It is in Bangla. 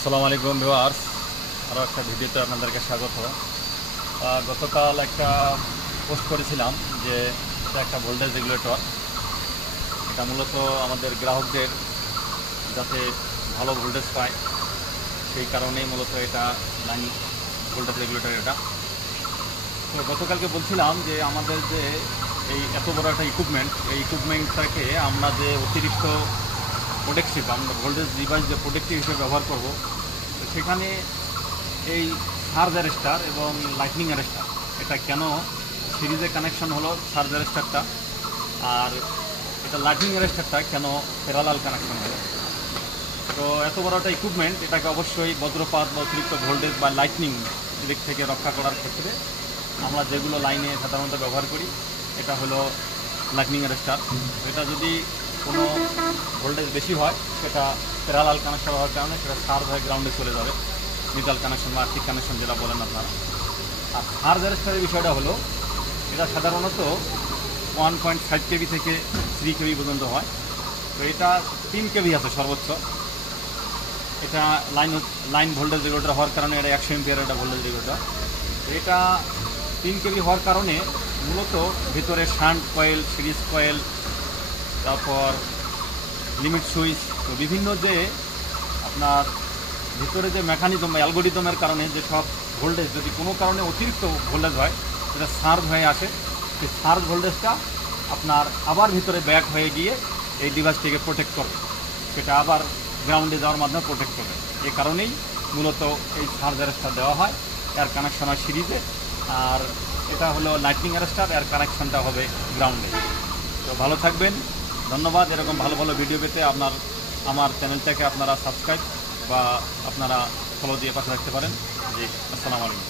আসসালামু আলাইকুম ভিউয়ার্স, আরও একটা ভিডিওতে আপনাদেরকে স্বাগত। গতকাল একটা পোস্ট করেছিলাম যে এটা একটা ভোল্টেজ রেগুলেটর। এটা মূলত আমাদের গ্রাহকদের যাতে ভালো ভোল্টেজ পায় সেই কারণেই মূলত এটা লাইন ভোল্টেজ রেগুলেটর। এটা তো গতকালকে বলছিলাম যে আমাদের যে এই এত বড় একটা ইকুইপমেন্ট, এই ইকুইপমেন্টটাকে আমরা যে অতিরিক্ত প্রোটেক্টিভ, আমরা ভোল্টেজ ডিভাইস যে প্রোটেক্টিভ হিসেবে ব্যবহার করব, তো সেখানে এই সার্জ অ্যারেস্টার এবং লাইটনিং অ্যারেস্টার এটা কেন সিরিজে কানেকশন হলো সার্জ অ্যারেস্টারটা, আর এটা লাইটনিং অ্যারেস্টারটা কেন প্যারালাল কানেকশন হলো। তো এত বড় একটা ইকুইপমেন্ট, এটাকে অবশ্যই বজ্রপাত বা অতিরিক্ত ভোল্টেজ বা লাইটনিং দিক থেকে রক্ষা করার ক্ষেত্রে আমরা যেগুলো লাইনে সাধারণত ব্যবহার করি এটা হলো লাইটনিং অ্যারেস্টার। এটা যদি কোনো ভোল্টেজ বেশি হয় সেটা প্যারালাল কানেকশন হওয়ার কারণে সেটা সার্জ হয়ে গ্রাউন্ডে চলে যাবে, নিউট্রাল কানেকশন বা আর্থিক কানেকশন যেটা বলেন আপনারা। আর সার্জ অ্যারেস্টারের বিষয়টা হলো এটা সাধারণত 1.5 কেভি থেকে 3 কেভি পর্যন্ত হয়। তো এটা 3 কেভি আছে সর্বোচ্চ। এটা লাইন ভোল্টেজ রেগুলেটর হওয়ার কারণে এটা 100 এম্পিয়ার একটা ভোল্টেজ রেগুলেটর। এটা 3 কেভি হওয়ার কারণে মূলত ভিতরে শান্ট কয়েল, সিরিজ কয়েল, তারপর লিমিট সুইচ, তো বিভিন্ন যে আপনার ভিতরে যে মেকানিজম বা অ্যালগোরিদমের কারণে যে সব ভোল্টেজ যদি কোনো কারণে অতিরিক্ত ভোল্টেজ হয় সেটা সার্জ হয়ে আসে, সেই সার্জ ভোল্টেজটা আপনার আবার ভিতরে ব্যাক হয়ে গিয়ে এই ডিভাইসটিকে প্রোটেক্ট করবে, সেটা আবার গ্রাউন্ডে যাওয়ার মাধ্যমে প্রোটেক্ট করবে। এই কারণেই মূলত এই সার্জ অ্যারেস্টার দেওয়া হয়। এর কানেকশন হয় সিরিজে, আর এটা হলো লাইটনিং অ্যারেস্টার, এর কানেকশনটা হবে গ্রাউন্ডে। তো ভালো থাকবেন, ধন্যবাদ। এরকম ভালো ভালো ভিডিও পেতে আমার চ্যানেলটাকে আপনারা সাবস্ক্রাইব বা আপনারা ফলো দিয়ে পাশে রাখতে পারেন। জি, আসসালামু আলাইকুম।